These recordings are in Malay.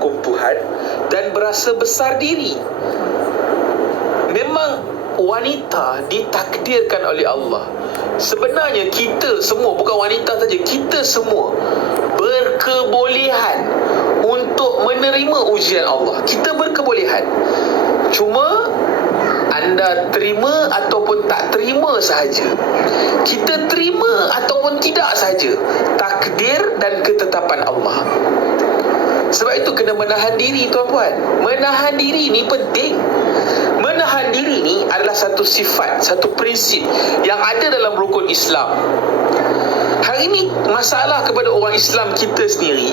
hukum Tuhan dan berasa besar diri. Memang wanita ditakdirkan oleh Allah. Sebenarnya kita semua, bukan wanita saja, kita semua berkebolehan untuk menerima ujian Allah. Kita berkebolehan. Cuma anda terima ataupun tak terima sahaja. Kita terima ataupun tidak sahaja. Takdir dan ketetapan Allah. Sebab itu kena menahan diri, tuan-puan. Menahan diri ni penting. Menahan diri ni adalah satu sifat, satu prinsip yang ada dalam rukun Islam. Hari ini masalah kepada orang Islam kita sendiri,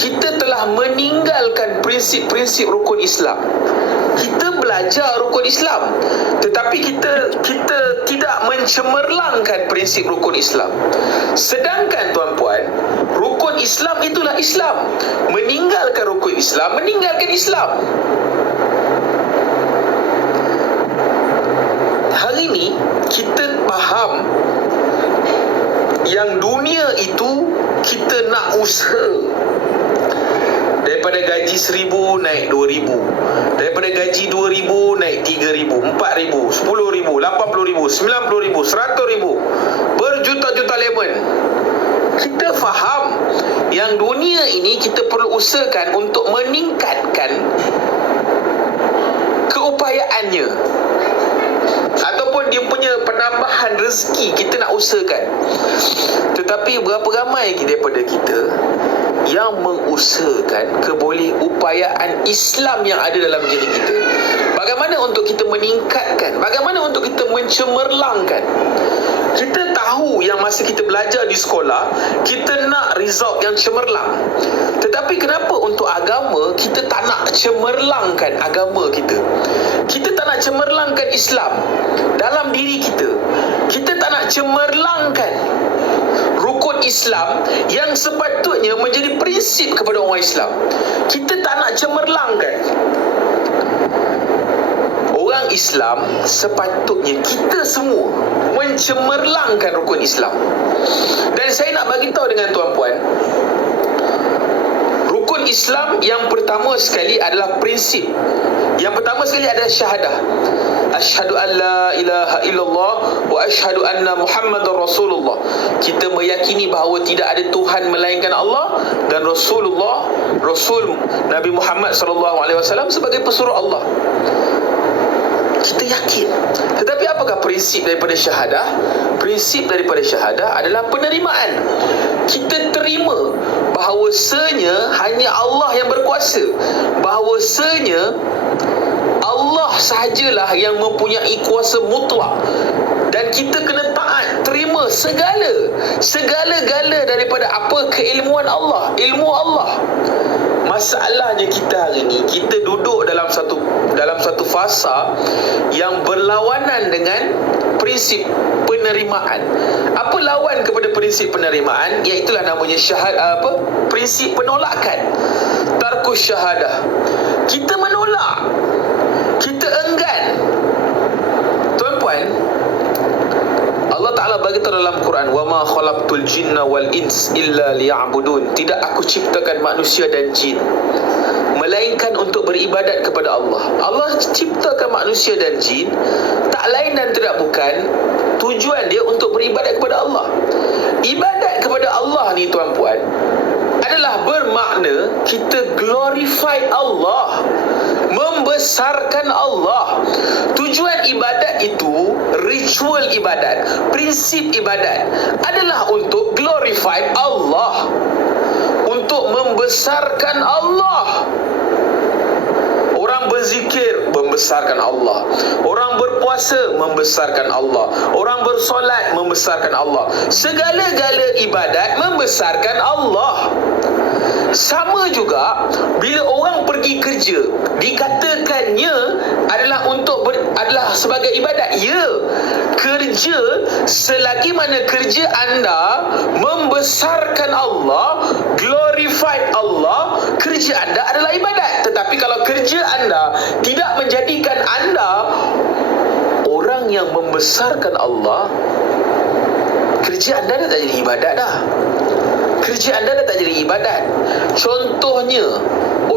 kita telah meninggalkan prinsip-prinsip rukun Islam. Kita belajar rukun Islam, tetapi kita tidak mencemerlangkan prinsip rukun Islam. Sedangkan tuan-puan, rukun Islam itulah Islam. Meninggalkan rukun Islam, meninggalkan Islam. Hari ini kita faham yang dunia itu kita nak usaha. Daripada gaji 1,000 naik 2,000, daripada gaji 2,000 naik 3,000, 4,000, 10,000, 80,000, 90,000, 100,000, berjuta-juta lemon. Kita faham yang dunia ini kita perlu usahakan untuk meningkatkan keupayaannya, ataupun dia punya penambahan rezeki kita nak usahakan. Tetapi berapa ramai daripada kita yang mengusahakan kebolehupayaan Islam yang ada dalam diri kita? Bagaimana untuk kita meningkatkan? Bagaimana untuk kita mencemerlangkan? Kita tahu yang masa kita belajar di sekolah, kita nak result yang cemerlang. Tetapi kenapa untuk agama kita tak nak cemerlangkan agama kita? Kita tak nak cemerlangkan Islam dalam diri kita. Kita tak nak cemerlangkan rukun Islam yang sepatutnya menjadi prinsip kepada orang Islam. Kita tak nak cemerlangkan. Orang Islam sepatutnya kita semua mencemerlangkan rukun Islam. Dan saya nak bagi tahu dengan tuan-puan, rukun Islam yang pertama sekali adalah prinsip. Yang pertama sekali adalah syahadah. Asyhadu an la ilaha illallah wa asyhadu anna Muhammadar Rasulullah. Kita meyakini bahawa tidak ada Tuhan melainkan Allah dan Rasul Nabi Muhammad SAW sebagai pesuruh Allah. Kita yakin. Tetapi apakah prinsip daripada syahadah? Prinsip daripada syahadah adalah penerimaan. Kita terima bahawasanya hanya Allah yang berkuasa, bahawasanya Allah sahajalah yang mempunyai kuasa mutlak, dan kita kena taat, terima segala-gala daripada apa keilmuan Allah, ilmu Allah. Masalahnya kita hari ini, kita duduk dalam satu fasa yang berlawanan dengan prinsip penerimaan. Apa lawan kepada prinsip penerimaan? Iaitulah namanya prinsip penolakan. Tarkus syahadah. Kita menolak, kita enggan. Tuan-puan, Allah Ta'ala beritahu dalam Quran, wa ma khalaqtul jinna wal ins illa liya'budun. Tidak aku ciptakan manusia dan jin melainkan untuk beribadat kepada Allah. Allah ciptakan manusia dan jin tak lain dan tidak bukan tujuan dia untuk beribadat kepada Allah. Ibadat kepada Allah ni tuan-puan adalah bermakna kita glorify Allah, membesarkan Allah. Tujuan ibadat itu, ritual ibadat, prinsip ibadat adalah untuk glorify Allah, untuk membesarkan Allah. Orang berzikir membesarkan Allah, orang berpuasa membesarkan Allah, orang bersolat membesarkan Allah. Segala-gala ibadat membesarkan Allah. Sama juga bila orang pergi kerja, dikatakannya adalah sebagai ibadat. Ya, kerja selagi mana kerja anda membesarkan Allah, glorified Allah, kerja anda adalah ibadat. Tetapi kalau kerja anda tidak menjadikan anda orang yang membesarkan Allah, kerja anda dah tak jadi ibadat dah. Kerja anda dah tak jadi ibadat. Contohnya,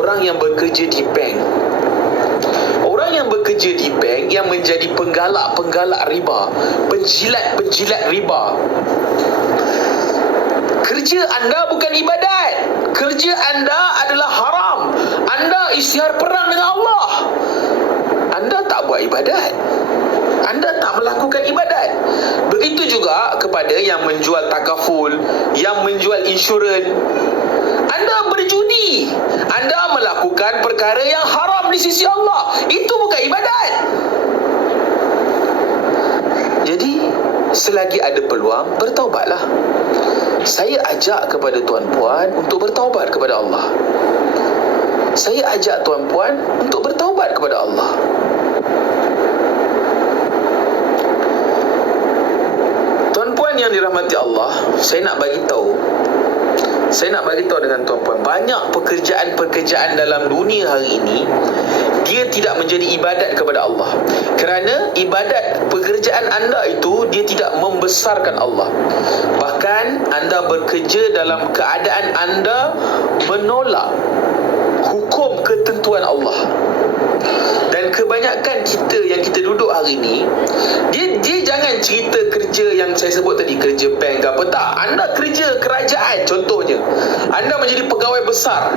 orang yang bekerja di bank. Orang yang bekerja di bank yang menjadi penggalak-penggalak riba, penjilat-penjilat riba. Kerja anda bukan ibadat. Kerja anda adalah haram. Anda isytihar perang dengan Allah. Anda tak buat ibadat. Anda tak melakukan ibadat. Begitu juga kepada yang menjual takaful, yang menjual insurans. Anda berjudi. Anda melakukan perkara yang haram di sisi Allah. Itu bukan ibadat. Jadi, selagi ada peluang, bertaubatlah. Saya ajak kepada tuan-puan untuk bertaubat kepada Allah. Saya ajak tuan-puan untuk bertaubat kepada Allah. Tuan-puan yang dirahmati Allah, saya nak bagi tahu dengan tuan-puan, banyak pekerjaan-pekerjaan dalam dunia hari ini dia tidak menjadi ibadat kepada Allah. Kerana ibadat pekerjaan anda itu dia tidak membesarkan Allah. Bahkan anda bekerja dalam keadaan anda menolak hukum ketentuan Allah. Dan kebanyakan kita yang kita duduk hari ni, dia jangan cerita kerja yang saya sebut tadi, kerja bank ke apa, tak. Anda kerja kerajaan contohnya, anda menjadi pegawai besar.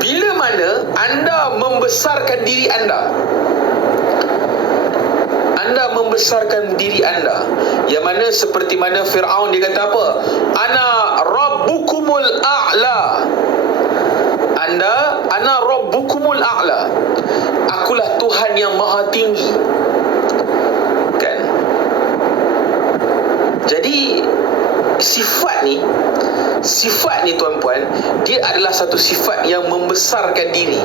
Bila mana anda membesarkan diri anda, membesarkan diri anda, yang mana seperti mana Fir'aun dia kata apa? Ana rabbukumul a'la. Ana rabbukumul a'la. Akulah Tuhan yang maha tinggi. Kan? Jadi sifat ni tuan-puan, dia adalah satu sifat yang membesarkan diri.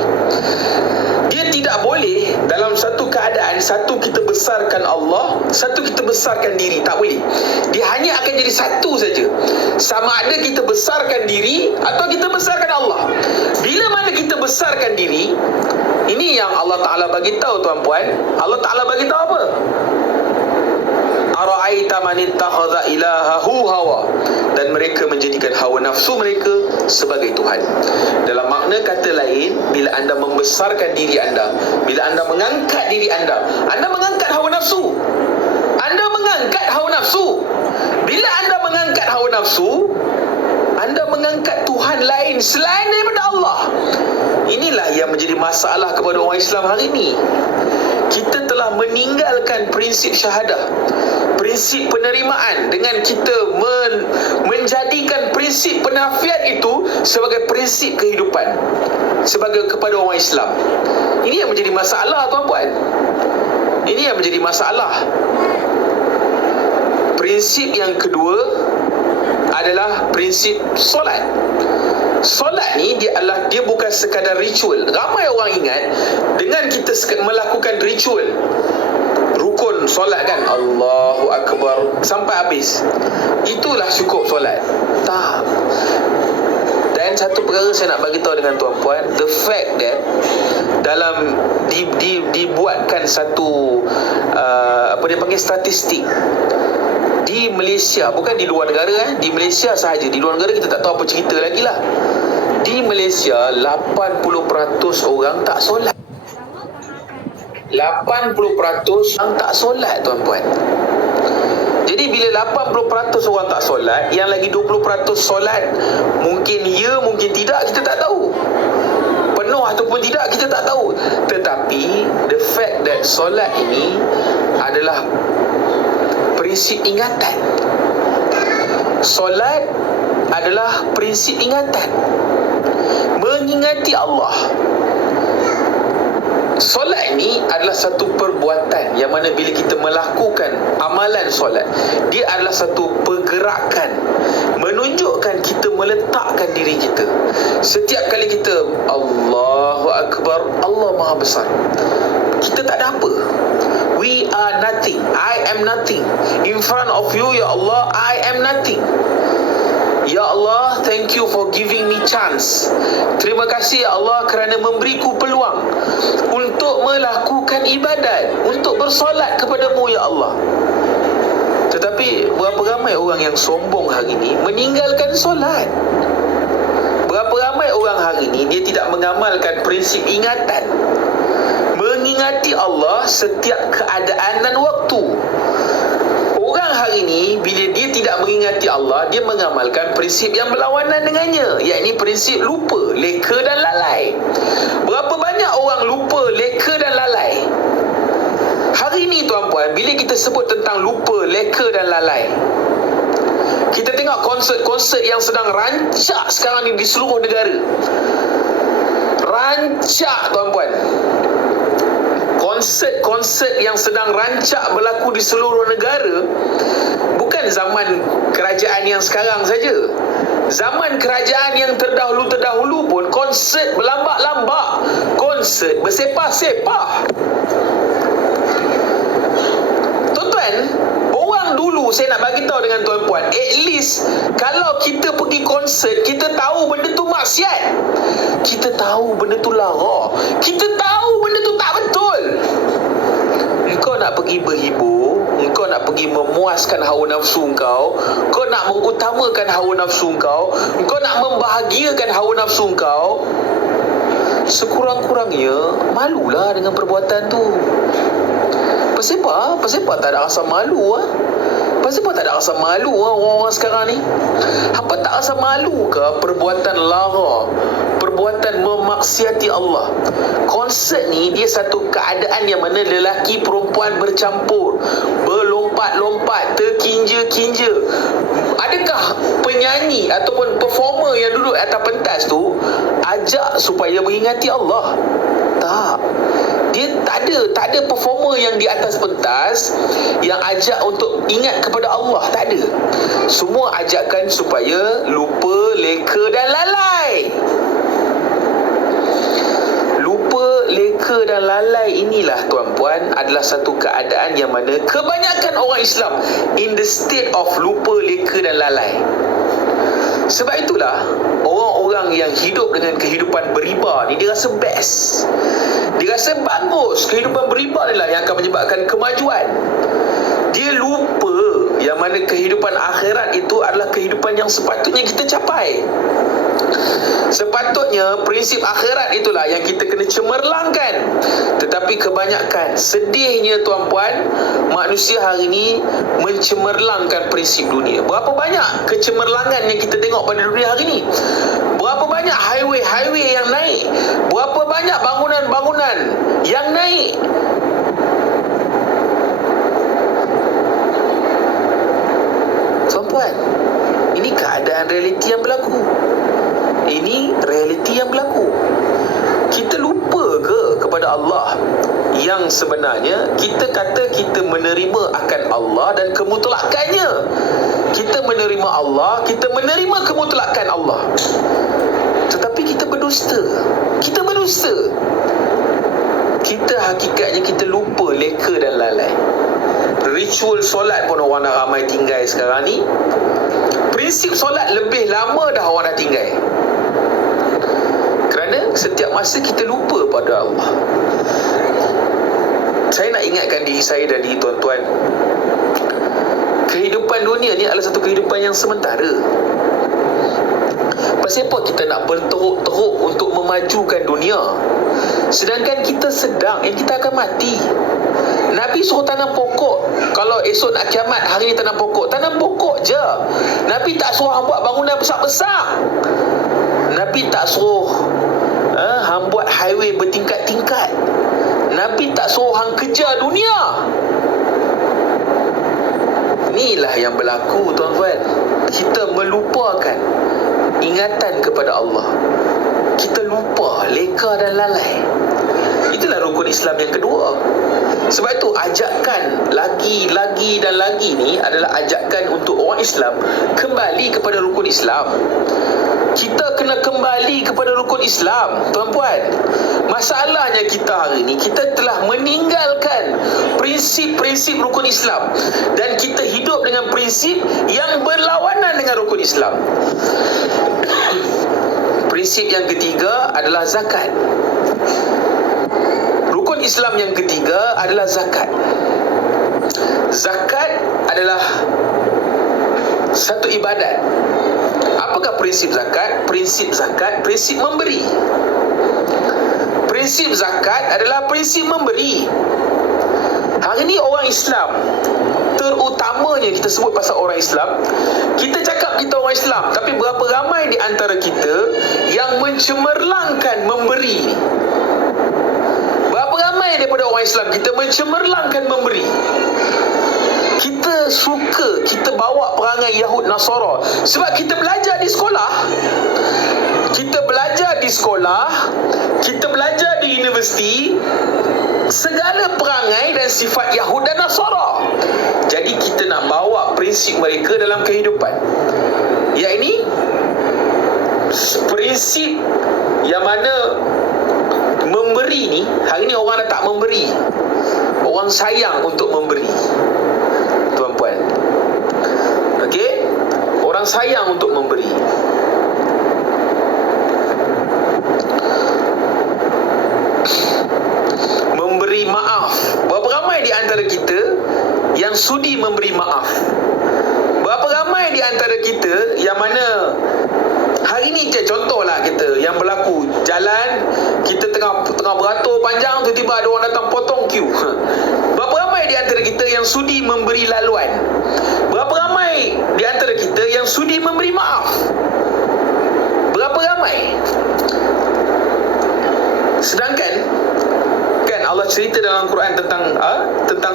Dia tidak boleh dalam satu keadaan, satu kita besarkan Allah, satu kita besarkan diri. Tak boleh. Dia hanya akan jadi satu saja. Sama ada kita besarkan diri atau kita besarkan Allah. Bila mana kita besarkan diri, ini yang Allah Ta'ala bagi tahu tuan-puan. Allah Ta'ala bagi tahu apa? Ara'aita man ittakhadha ilahahu hawa. Dan mereka menjadikan hawa nafsu mereka sebagai Tuhan. Dalam makna kata lain, bila anda membesarkan diri anda, bila anda mengangkat diri anda mengangkat hawa nafsu. Anda mengangkat hawa nafsu. Bila anda mengangkat hawa nafsu, anda mengangkat Tuhan lain selain daripada Allah. Inilah yang menjadi masalah kepada orang Islam hari ini. Kita telah meninggalkan prinsip syahadah, prinsip penerimaan, dengan kita menjadikan prinsip penafian itu sebagai prinsip kehidupan sebagai kepada orang Islam. Ini yang menjadi masalah tuan-puan. Ini yang menjadi masalah. Prinsip yang kedua adalah prinsip solat. Solat ni dia bukan sekadar ritual. Ramai orang ingat dengan kita melakukan ritual, rukun solat kan, Allahu Akbar sampai habis, itulah cukup solat. Tak. Dan satu perkara saya nak bagi tahu dengan tuan-puan, the fact that dalam dibuatkan satu apa dia panggil statistik di Malaysia, bukan di luar negara di Malaysia sahaja. Di luar negara kita tak tahu apa cerita lagi lah. Di Malaysia 80% orang tak solat. 80% orang tak solat tuan-puan. Jadi bila 80% orang tak solat, yang lagi 20% solat, mungkin ya, mungkin tidak, kita tak tahu. Penuh ataupun tidak, kita tak tahu. Tetapi the fact that solat ini adalah prinsip ingatan. Solat adalah prinsip ingatan, mengingati Allah. Solat ni adalah satu perbuatan yang mana bila kita melakukan amalan solat, dia adalah satu pergerakan menunjukkan kita meletakkan diri kita. Setiap kali kita Allahu Akbar, Allah Maha Besar, kita tak ada apa. We are nothing. I am nothing. In front of you, Ya Allah, I am nothing. Ya Allah, thank you for giving me chance. Terima kasih Ya Allah kerana memberiku peluang untuk melakukan ibadat, untuk bersolat kepadamu Ya Allah. Tetapi berapa ramai orang yang sombong hari ini meninggalkan solat? Berapa ramai orang hari hari ini dia tidak mengamalkan prinsip ingatan. Mengingati Allah setiap keadaan dan waktu. Orang hari ini bila dia tidak mengingati Allah, dia mengamalkan prinsip yang berlawanan dengannya, iaitu prinsip lupa, leka dan lalai. Berapa banyak orang lupa, leka dan lalai? Hari ini tuan-puan, bila kita sebut tentang lupa, leka dan lalai, kita tengok konsert-konsert yang sedang rancak sekarang ni di seluruh negara. Rancak tuan-puan. Konsert-konsert yang sedang rancak berlaku di seluruh negara. Bukan zaman kerajaan yang sekarang saja. Zaman kerajaan yang terdahulu-terdahulu pun konsert berlambak-lambak, konsert bersepah-sepah. Tuan-tuan, orang dulu, saya nak bagi tahu dengan tuan-puan, at least kalau kita pergi konsert, kita tahu benda tu maksiat, kita tahu benda tu lara, kita tahu benda tu tak betul. Engkau nak pergi berhibur, engkau nak pergi memuaskan hawa nafsu engkau, kau nak mengutamakan hawa nafsu engkau, engkau nak membahagiakan hawa nafsu engkau, sekurang-kurangnya malulah dengan perbuatan tu. Pasal apa tak ada rasa malu? Pasal apa tak ada rasa malu orang-orang sekarang ni? Apa tak rasa malu ke perbuatan lara, perbuatan memaksiati Allah? Konsert ni dia satu keadaan yang mana lelaki perempuan bercampur, berlompat-lompat, terkinja-kinja. Adakah penyanyi ataupun performer yang duduk atas pentas tu ajak supaya mengingati Allah? Tak. Dia tak ada performer yang di atas pentas yang ajak untuk ingat kepada Allah. Tak ada. Semua ajakkan supaya lupa, leka dan lalai. Lupa, leka dan lalai inilah tuan-puan adalah satu keadaan yang mana kebanyakan orang Islam in the state of lupa, leka dan lalai. Sebab itulah orang-orang yang hidup dengan kehidupan beriba ni dia rasa best. Dia rasa bagus. Kehidupan beriba ni lah yang akan menyebabkan kemajuan. Dia lupa yang mana kehidupan akhirat itu adalah kehidupan yang sepatutnya kita capai. Sepatutnya prinsip akhirat itulah yang kita kena cemerlangkan. Tetapi kebanyakan, sedihnya tuan-puan, manusia hari ini mencemerlangkan prinsip dunia. Berapa banyak kecemerlangan yang kita tengok pada dunia hari ini? Berapa banyak highway yang naik? Berapa banyak bangunan-bangunan yang naik? Tuan-puan, ini keadaan realiti yang berlaku. Ini realiti yang berlaku. Kita lupa ke kepada Allah yang sebenarnya kita kata kita menerima akan Allah dan kemutlakannya. Kita menerima Allah, kita menerima kemutlakan Allah. Tetapi kita berdusta. Kita berdusta. Kita hakikatnya kita lupa, leka dan lalai. Ritual solat pun orang dah ramai tinggal sekarang ni. Prinsip solat lebih lama dah orang dah tinggal. Kerana setiap masa kita lupa pada Allah. Saya nak ingatkan diri saya dan diri tuan-tuan, kehidupan dunia ni adalah satu kehidupan yang sementara. Pasal apa kita nak berteruk-teruk untuk memajukan dunia, sedangkan kita sedang kita akan mati. Nabi suruh tanam pokok. Kalau esok nak kiamat, hari ni tanam pokok je. Nabi tak suruh hang buat bangunan besar-besar. Nabi tak suruh hang buat highway bertingkat-tingkat. Nabi tak suruh hang kejar dunia. Inilah yang berlaku tuan-tuan. Kita melupakan ingatan kepada Allah. Kita lupa, leka dan lalai. Itulah rukun Islam yang kedua. Sebab itu ajakan lagi dan lagi ni adalah ajakan untuk orang Islam kembali kepada rukun Islam. Kita kena kembali kepada rukun Islam, tuan-puan. Masalahnya kita hari ni, kita telah meninggalkan prinsip-prinsip rukun Islam dan kita hidup dengan prinsip yang berlawanan dengan rukun Islam. Prinsip yang ketiga adalah zakat. Rukun Islam yang ketiga adalah zakat. Zakat adalah satu ibadat Apakah prinsip zakat? Prinsip zakat, prinsip memberi. Prinsip zakat adalah prinsip memberi. Hari ni orang Islam, terutamanya kita sebut pasal orang Islam, kita cakap kita orang Islam, tapi berapa ramai di antara kita yang mencemerlangkan memberi? Berapa ramai daripada orang Islam kita mencemerlangkan memberi? Kita suka, kita bawa perangai Yahud Nasara sebab kita belajar di sekolah. Kita belajar di sekolah, kita belajar di universiti, segala perangai dan sifat Yahud dan Nasara. Jadi kita nak bawa prinsip mereka dalam kehidupan. Iaitu prinsip yang mana memberi ni, hari ni orang dah tak memberi. Orang sayang untuk memberi. Tuan-puan. Okey? Orang sayang untuk memberi. Memberi maaf. Berapa ramai di antara kita yang sudi memberi maaf? Berapa ramai di antara kita yang mana hari ni contohlah kita yang berlaku jalan, kita tengah beratur panjang, tiba-tiba ada orang datang potong queue. Berapa ramai di antara kita yang sudi memberi laluan? Berapa ramai di antara kita yang sudi memberi maaf? Berapa ramai? Sedangkan kan Allah cerita dalam Quran tentang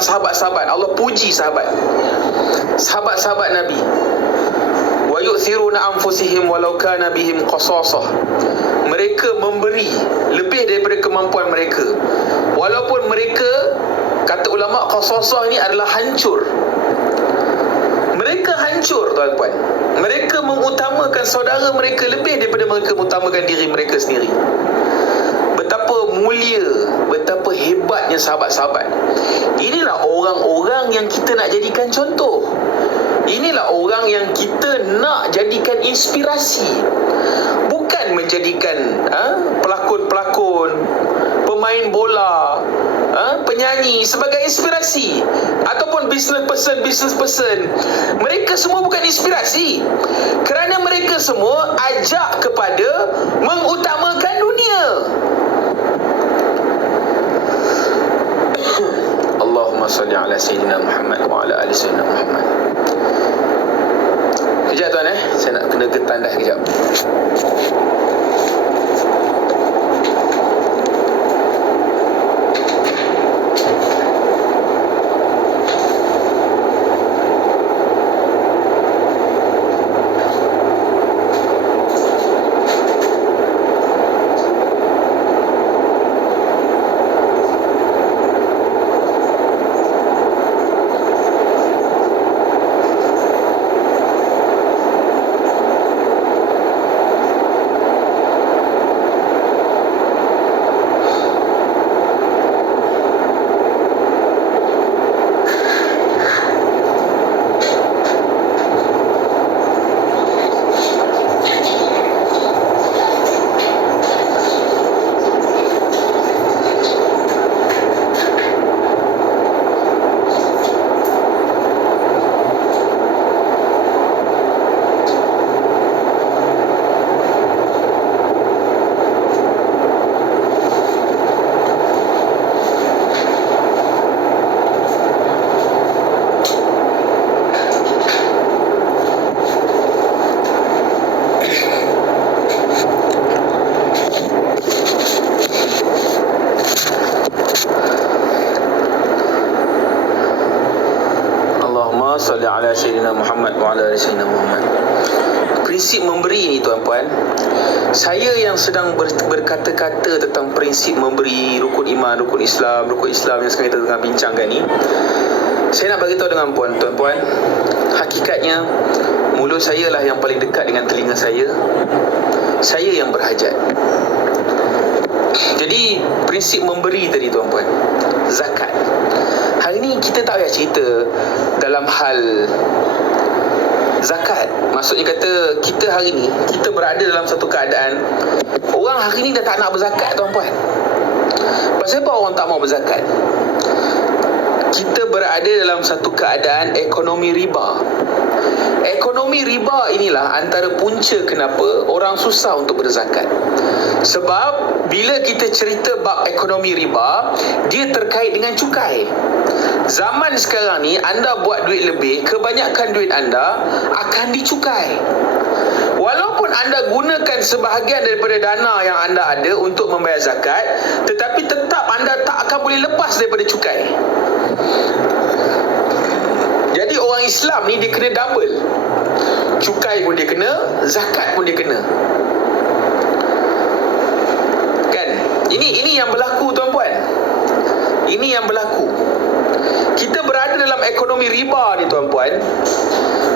sahabat-sahabat. Allah puji sahabat-sahabat Nabi. Wa yu'thiruna anfusihim walau kana bihim qasasah. Mereka memberi lebih daripada kemampuan mereka. Walaupun mereka, kata ulama, qasasah ni adalah hancur. Mereka hancur, tuan-tuan. Mereka mengutamakan saudara mereka lebih daripada mereka mengutamakan diri mereka sendiri. Betapa mulia, betapa hebatnya sahabat-sahabat. Inilah orang-orang yang kita nak jadikan contoh. Inilah orang yang kita nak jadikan inspirasi. Bukan menjadikan pelakon-pelakon, pemain bola, penyanyi sebagai inspirasi, ataupun business person. Mereka semua bukan inspirasi, kerana mereka semua ajak kepada mengutamakan dunia. Allahumma salli ala Sayyidina Muhammad wa ala ali Sayyidina Muhammad. Kejap tuan, saya nak kena getan dah kejap. salli ala Sayyidina Muhammad wa ala Sayyidina Muhammad. Prinsip memberi ni tuan-puan, saya yang sedang berkata-kata tentang prinsip memberi, rukun iman, rukun Islam yang sekarang kita tengah bincangkan ni, saya nak bagi tahu dengan tuan-puan, hakikatnya mulut saya lah yang paling dekat dengan telinga saya yang berhajat. Jadi prinsip memberi tadi tuan-puan, zakat. Hari ni kita tak payah cerita dalam hal zakat. Maksudnya kata kita hari ni, kita berada dalam satu keadaan, orang hari ni dah tak nak berzakat tuan-puan. Pasal apa orang tak mau berzakat? Kita berada dalam satu keadaan ekonomi riba. Ekonomi riba inilah antara punca kenapa orang susah untuk berzakat. Sebab bila kita cerita bab ekonomi riba, dia terkait dengan cukai. Zaman sekarang ni, anda buat duit lebih, kebanyakan duit anda akan dicukai. Walaupun anda gunakan sebahagian daripada dana yang anda ada untuk membayar zakat, tetapi tetap anda tak akan boleh lepas daripada cukai. Jadi orang Islam ni dia kena double. Cukai pun dia kena, zakat pun dia kena. Kan? Ini yang berlaku tuan-puan. Ini yang berlaku. Kita berada dalam ekonomi riba ni tuan-puan,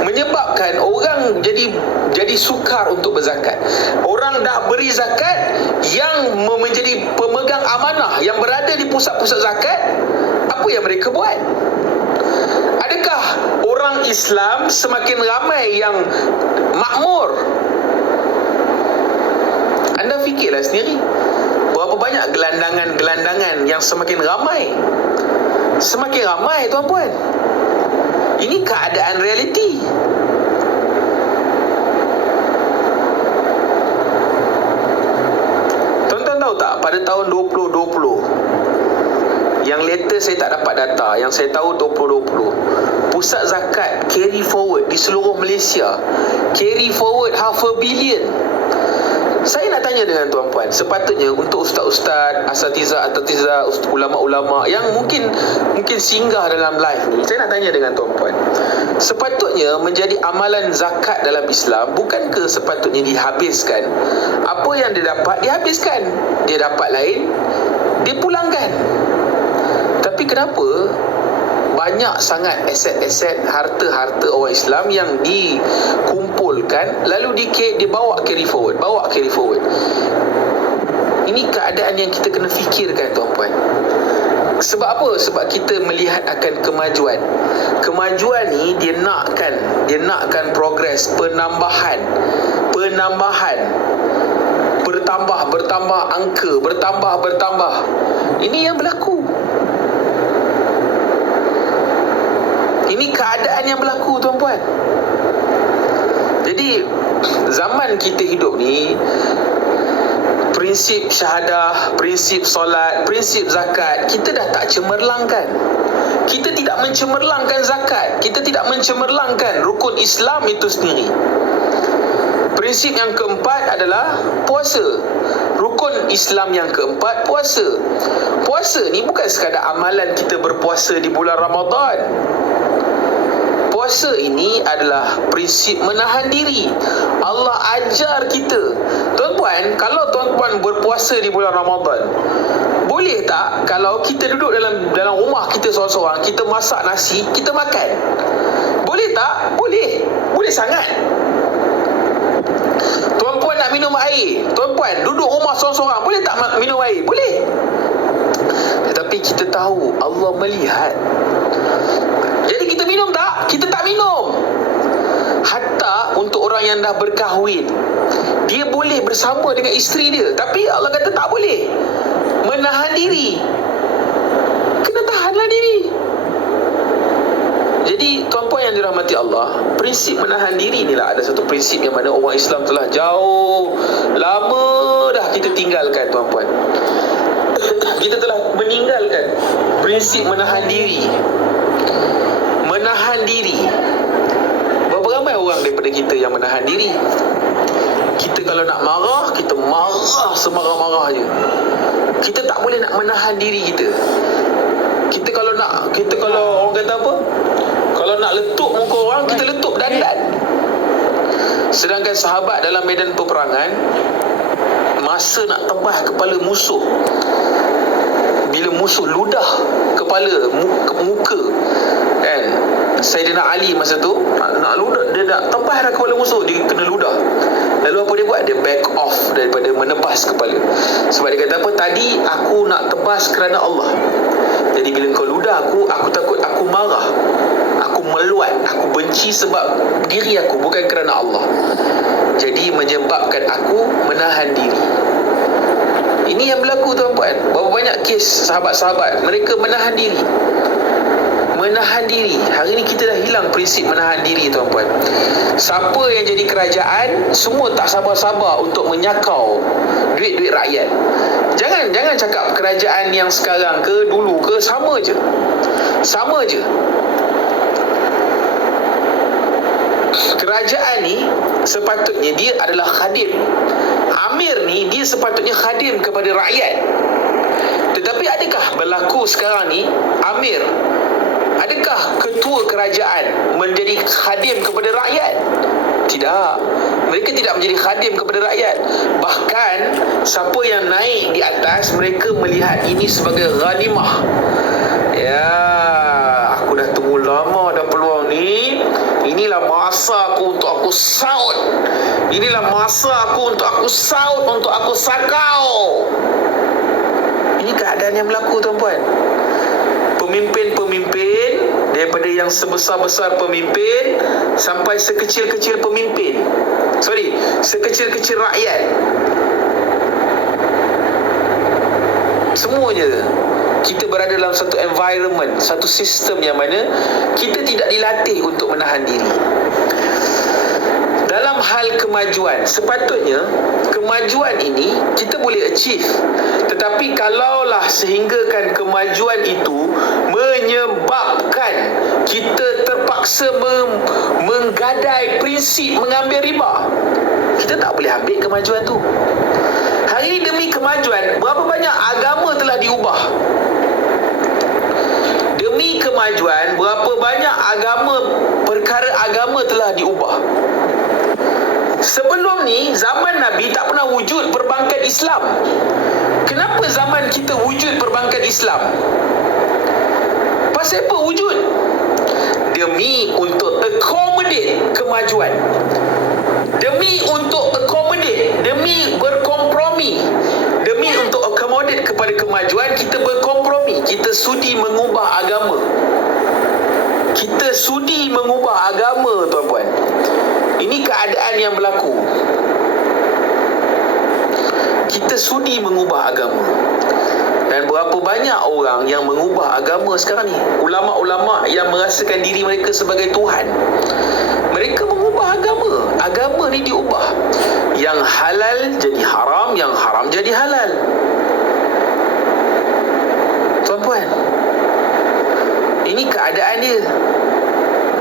menyebabkan orang jadi sukar untuk berzakat. Orang dah beri zakat, yang menjadi pemegang amanah, yang berada di pusat-pusat zakat, apa yang mereka buat? Adakah orang Islam semakin ramai yang makmur? Anda fikirlah sendiri, berapa banyak gelandangan-gelandangan yang semakin ramai. Semakin ramai tuan-puan. Ini keadaan realiti. Tuan-tuan tahu tak, pada tahun 2020, yang latest saya tak dapat data, yang saya tahu 2020, pusat zakat carry forward di seluruh Malaysia, carry forward $500 million. Saya nak tanya dengan tuan-puan, sepatutnya untuk ustaz-ustaz, asatizah, ulama-ulama yang mungkin singgah dalam live ni, saya nak tanya dengan tuan-puan, sepatutnya menjadi amalan zakat dalam Islam, bukankah sepatutnya dihabiskan? Apa yang dia dapat, dihabiskan. Dia dapat lain, dia pulangkan. Tapi kenapa banyak sangat aset-aset, harta-harta orang Islam yang dikumpulkan lalu dibawa carry forward. Ini keadaan yang kita kena fikirkan tuan-puan. Sebab apa? Sebab kita melihat akan kemajuan. Kemajuan ni dia nakkan progres, penambahan. Bertambah angka, bertambah. Ini yang berlaku. Ini keadaan yang berlaku tuan-puan. Jadi zaman kita hidup ni, prinsip syahadah, prinsip solat, prinsip zakat, kita dah tak cemerlangkan. Kita tidak mencemerlangkan zakat, kita tidak mencemerlangkan rukun Islam itu sendiri. Prinsip yang keempat adalah puasa. Rukun Islam yang keempat, puasa. Puasa ni bukan sekadar amalan kita berpuasa di bulan Ramadan. Puasa ini adalah prinsip menahan diri. Allah ajar kita. Tuan-puan, kalau tuan-puan berpuasa di bulan Ramadan, boleh tak kalau kita duduk dalam rumah kita seorang-seorang, kita masak nasi, kita makan? Boleh tak? Boleh. Boleh sangat. Tuan-puan nak minum air, tuan-puan duduk rumah seorang-seorang, boleh tak minum air? Boleh. Tetapi kita tahu Allah melihat. Jadi kita minum tak? Kita tak minum. Hatta untuk orang yang dah berkahwin, dia boleh bersama dengan isteri dia, tapi Allah kata tak boleh. Menahan diri. Kena tahanlah diri. Jadi tuan-puan yang dirahmati Allah, prinsip menahan diri inilah ada satu prinsip yang mana orang Islam telah jauh lama dah kita tinggalkan tuan-puan. Kita telah meninggalkan prinsip menahan diri. Menahan diri. Berapa ramai orang daripada kita yang menahan diri? Kita kalau nak marah, kita marah semarah-marahnya. Kita tak boleh nak menahan diri kita. Kita kalau orang kata apa? Kalau nak letup muka orang, kita letup dandan. Sedangkan sahabat dalam medan peperangan, masa nak tebas kepala musuh, bila musuh ludah kepala, muka, kan, Sayyidina Ali masa tu nak ludah, dia nak tebas dah kepala musuh, dia kena ludah. Lalu apa dia buat? Dia back off daripada menebas kepala. Sebab dia kata apa? Tadi aku nak tebas kerana Allah. Jadi bila kau ludah aku takut, aku marah, aku meluat, aku benci sebab diri aku, bukan kerana Allah. Jadi menyebabkan aku menahan diri. Ini yang berlaku tuan-puan. Berapa banyak kes sahabat-sahabat, mereka menahan diri. menahan diri. Hari ni kita dah hilang prinsip menahan diri, tuan-puan. Siapa yang jadi kerajaan, semua tak sabar-sabar untuk menyakau duit-duit rakyat. Jangan cakap kerajaan yang sekarang ke dulu ke, sama je. Kerajaan ni sepatutnya dia adalah khadim. Amir ni dia sepatutnya khadim kepada rakyat. Tetapi adakah berlaku sekarang ni Amir, adakah ketua kerajaan menjadi khadim kepada rakyat? Tidak. Mereka tidak menjadi khadim kepada rakyat. Bahkan siapa yang naik di atas, mereka melihat ini sebagai ghanimah. Ya, aku dah tunggu lama dah peluang ni. Inilah masa aku untuk aku saut. Inilah masa aku untuk aku saut, untuk aku sakau. Ini keadaan yang berlaku, tuan-puan. Pemimpin-pemimpin, daripada yang sebesar-besar pemimpin sampai sekecil-kecil pemimpin. Sekecil-kecil rakyat. Semuanya kita berada dalam satu environment, satu sistem yang mana kita tidak dilatih untuk menahan diri. Dalam hal kemajuan, sepatutnya kemajuan ini kita boleh achieve. Tetapi kalaulah sehinggakan kemajuan itu menyebabkan kita terpaksa menggadai prinsip mengambil riba, kita tak boleh ambil kemajuan tu. Hari ini demi kemajuan, berapa banyak agama telah diubah? Demi kemajuan, berapa banyak perkara agama telah diubah? Sebelum ni, zaman Nabi tak pernah wujud perbankan Islam. Kenapa zaman kita wujud perbankan Islam? Pasal apa wujud? Demi untuk accommodate kemajuan. Demi untuk accommodate, demi berkompromi. Demi untuk accommodate kepada kemajuan, kita berkompromi. Kita sudi mengubah agama. Tuan-puan. Ini keadaan yang berlaku. Kita sudi mengubah agama. Dan berapa banyak orang yang mengubah agama sekarang ni? Ulama-ulama yang merasakan diri mereka sebagai Tuhan, mereka mengubah agama. Agama ni diubah. Yang halal jadi haram, yang haram jadi halal. Tuan-puan, ini keadaan dia.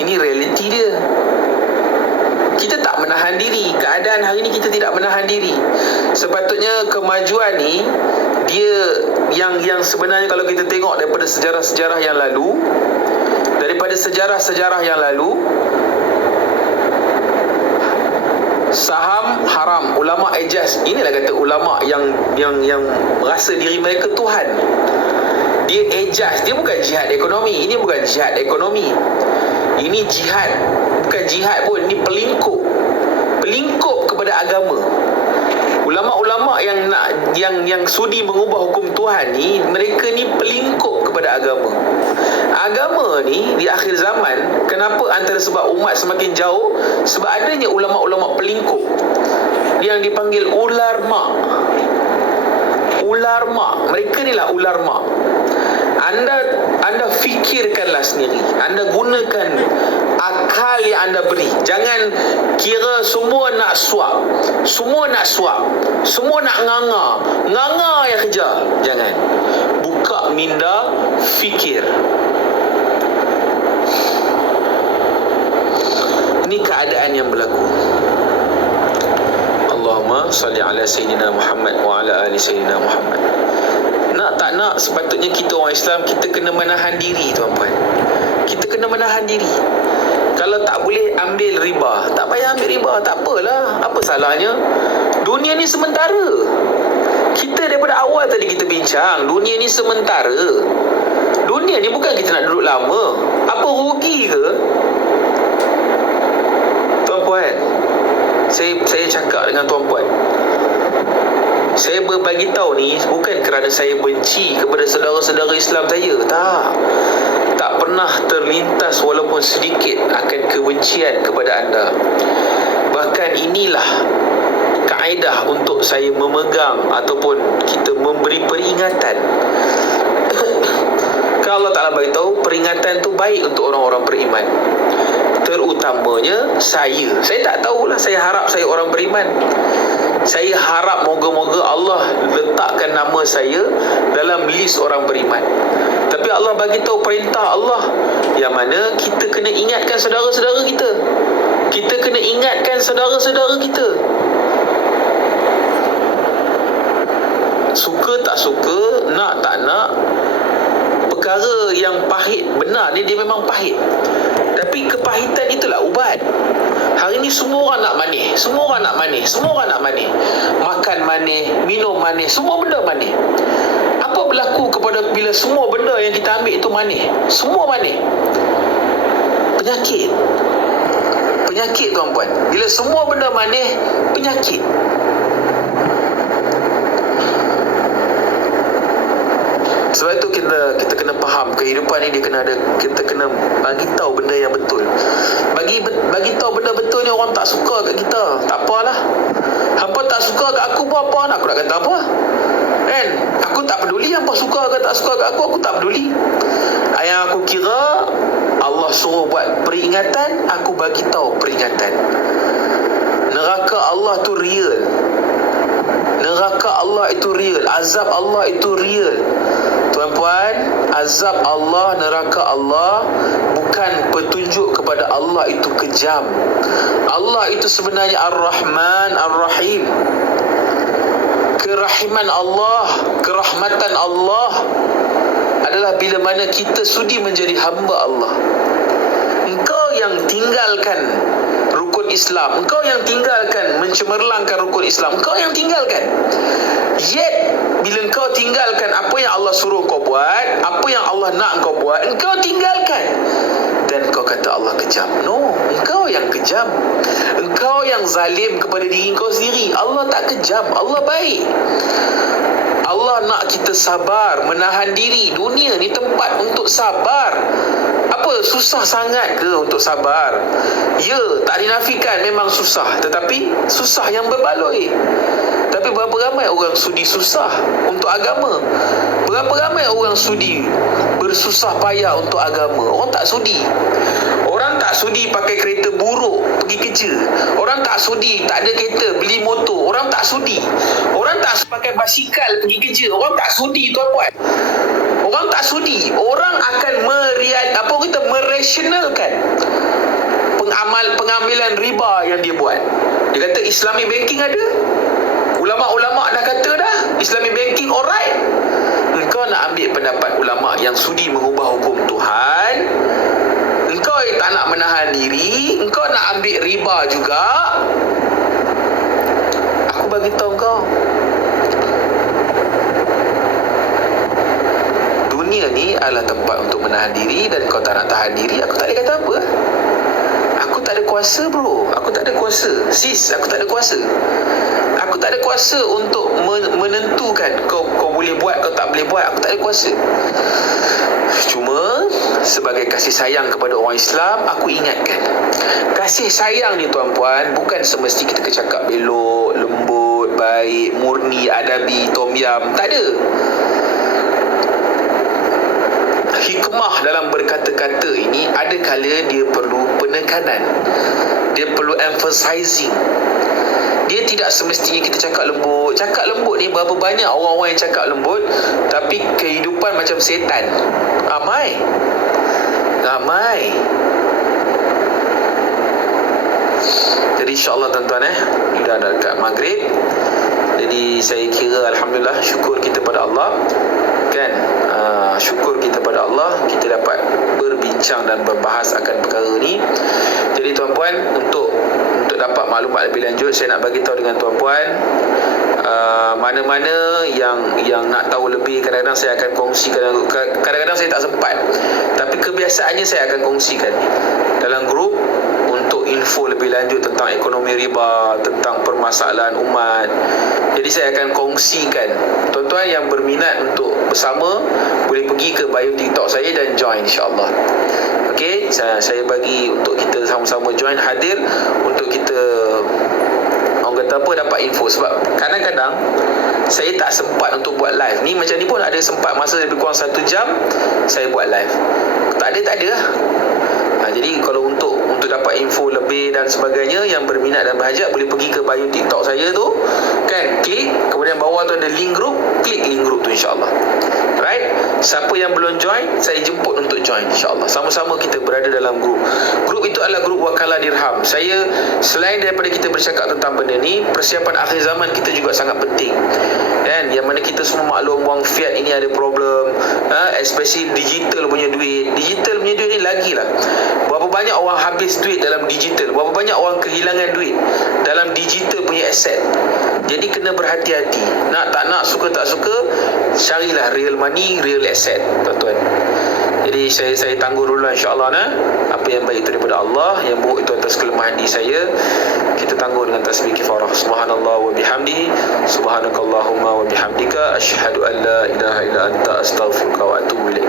Ini realiti dia. Kita tak menahan diri. Keadaan hari ni kita tidak menahan diri. Sepatutnya kemajuan ni, dia yang sebenarnya kalau kita tengok daripada sejarah-sejarah yang lalu, saham haram, ulama adjust. Inilah kata ulama yang merasa diri mereka Tuhan. Dia adjust. Dia bukan jihad ekonomi. Ini bukan jihad ekonomi. Ini jihad, bukan jihad pun, ini pelingkup kepada agama. Ulama-ulama yang sudi mengubah hukum Tuhan ni, mereka ni pelingkup kepada agama. Agama ni di akhir zaman, kenapa antara sebab umat semakin jauh? Sebab adanya ulama-ulama pelingkup yang dipanggil ular mak. Mereka ni lah ular mak. Anda fikirkanlah sendiri. Anda gunakan akal yang anda beri. Jangan kira semua nak suap. Semua nak nganga yang kejar. Jangan. Buka minda, fikir. Ini keadaan yang berlaku. Allahumma salli ala Sayyidina Muhammad wa ala ali Sayyidina Muhammad. Nak tak nak, sepatutnya kita orang Islam, kita kena menahan diri, tuan-puan. Kita kena menahan diri. Kalau tak boleh ambil riba, tak payah ambil riba, tak apalah. Apa salahnya? Dunia ni sementara. Kita daripada awal tadi kita bincang, dunia ni sementara. Dunia ni bukan kita nak duduk lama. Apa rugi ke? Tuan-puan, saya cakap dengan tuan-puan, saya berbagi tahu ni bukan kerana saya benci kepada saudara-saudara Islam saya. Tak pernah terlintas walaupun sedikit akan kebencian kepada anda. Bahkan inilah kaedah untuk saya memegang ataupun kita memberi peringatan. Maka Allah Ta'ala beritahu peringatan tu baik untuk orang-orang beriman, terutamanya saya. Saya tak tahulah, saya harap saya orang beriman. Saya harap moga-moga Allah letakkan nama saya dalam list orang beriman. Tapi Allah bagi tahu perintah Allah yang mana kita kena ingatkan saudara-saudara kita. Kita kena ingatkan saudara-saudara kita. Suka tak suka, nak tak nak, perkara yang pahit benar ni dia memang pahit. Tapi kepahitan itulah ubat. Hari ni semua orang nak manis, semua orang nak manis, semua orang nak manis. Makan manis, minum manis, semua benda manis. Apa berlaku kepada bila semua benda yang kita ambil itu manis? Semua manis. Penyakit. Penyakit tuan-puan. Bila semua benda manis, penyakit. Sebab itu kita kena faham kehidupan ni, dia kena ada, kita kena bagi tahu benda yang betul. Bagi tahu benda betul ni orang tak suka kat kita, tak apalah. Hampa tak suka kat aku pun apa, nak aku nak kata apa? Kan? Aku tak peduli hampa suka ke tak suka kat aku tak peduli. Yang aku kira Allah suruh buat peringatan, aku bagi tahu peringatan. Neraka Allah tu real. Neraka Allah itu real. Azab Allah itu real. Tuan-puan, azab Allah, neraka Allah bukan petunjuk kepada Allah itu kejam. Allah itu sebenarnya Ar-Rahman, Ar-Rahim. Kerahiman Allah, kerahmatan Allah adalah bila mana kita sudi menjadi hamba Allah. Engkau yang tinggalkan rukun Islam, engkau yang tinggalkan mencemerlangkan rukun Islam, engkau yang tinggalkan. Yet bila engkau tinggalkan apa yang Allah suruh kau buat, apa yang Allah nak kau buat, engkau tinggalkan. Dan kau kata Allah kejam. No, engkau yang kejam. Engkau yang zalim kepada diri kau sendiri. Allah tak kejam, Allah baik. Allah nak kita sabar, menahan diri. Dunia ni tempat untuk sabar. Apa susah sangat ke untuk sabar? Ya, tak dinafikan memang susah, tetapi susah yang berbaloi. Tapi berapa ramai orang sudi susah untuk agama? Berapa ramai orang sudi bersusah payah untuk agama? Orang tak sudi. Orang tak sudi pakai kereta buruk pergi kerja. Orang tak sudi tak ada kereta beli motor. Orang tak sudi. Orang tak pakai basikal pergi kerja. Orang tak sudi tuan-puan. Orang tak sudi. Orang akan merasionalkan pengambilan riba yang dia buat. Dia kata Islamic banking ada. Ulama-ulama dah kata dah Islamic banking alright. Engkau nak ambil pendapat ulama yang sudi mengubah hukum Tuhan. Engkau tak nak menahan diri. Engkau nak ambil riba juga. Aku bagi tahu kau, dunia ni adalah tempat untuk menahan diri. Dan kau tak nak tahan diri, aku tak boleh kata apa. Aku tak ada kuasa bro. Aku tak ada kuasa. Sis, aku tak ada kuasa. Aku tak ada kuasa untuk menentukan kau boleh buat, kau tak boleh buat. Aku tak ada kuasa. Cuma sebagai kasih sayang kepada orang Islam, aku ingatkan, kasih sayang ni tuan-puan bukan semesti kita cakap belok, lembut, baik, murni, adabi, tom yam. Tak ada. Hikmah dalam berkata-kata ini ada kala dia perlu penekanan, dia perlu emphasizing. Dia tidak semestinya kita cakap lembut. Cakap lembut ni berapa banyak orang-orang yang cakap lembut, tapi kehidupan macam setan. Ramai. Jadi insyaAllah tuan-tuan dah dekat maghrib. Jadi saya kira Alhamdulillah, syukur kita pada Allah. Kan, syukur kita pada Allah, kita dapat berbincang dan berbahas akan perkara ni. Jadi tuan-puan, untuk dapat maklumat lebih lanjut, saya nak bagi tahu dengan tuan-puan, mana-mana yang nak tahu lebih, kadang-kadang saya akan kongsikan. Kadang-kadang saya tak sempat, tapi kebiasaannya saya akan kongsikan dalam grup untuk info lebih lanjut tentang ekonomi riba, tentang permasalahan umat. Jadi saya akan kongsikan. Tuan-tuan yang berminat untuk bersama, boleh pergi ke bio TikTok saya dan join insya-Allah. Okey, saya bagi untuk kita sama-sama join, hadir untuk kita, orang kata apa, dapat info. Sebab kadang-kadang saya tak sempat untuk buat live. Ni macam ni pun ada sempat masa lebih kurang 1 jam saya buat live. Tak ada lah. Jadi kalau untuk dapat info lebih dan sebagainya, yang berminat dan berhajat boleh pergi ke bio TikTok saya tu kan, klik, kemudian bawah tu ada link group, klik link group tu insya-Allah. Right? Siapa yang belum join, saya jemput untuk join insya-Allah. Sama-sama kita berada dalam grup. Grup itu adalah grup Wakalah Dirham. Saya selain daripada kita bercakap tentang benda ni, persiapan akhir zaman kita juga sangat penting. Kan? Yang mana kita semua maklum wang fiat ini ada problem, especially digital punya duit. Digital punya duit ni lagilah. Berapa banyak orang habis duit dalam digital, berapa banyak orang kehilangan duit dalam digital punya aset. Jadi kena berhati-hati. Nak tak nak, suka tak suka, carilah real money, real asset, tuan-tuan. Jadi saya tangguh dulu insya-Allah nah. Apa yang baik itu daripada Allah, yang buruk itu atas kelemahan diri saya. Kita tangguh dengan tasbih kifarah. Subhanallah wa bihamdihi, subhanakallahumma wa bihamdika, asyhadu an la ilaha illa anta, astaghfiruka wa atubu ilaik.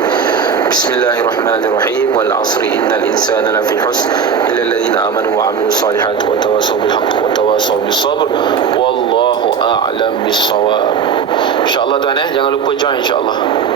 Bismillahirrahmanirrahim. Wal 'asri innal insana lafi khusr illa alladhina amanu wa 'amilus solihati wa tawassaw bil haqq wa tawassaw bis sabr. Wallahu a'lam bis shawab. Insya-Allah tuan, jangan lupa join insya-Allah.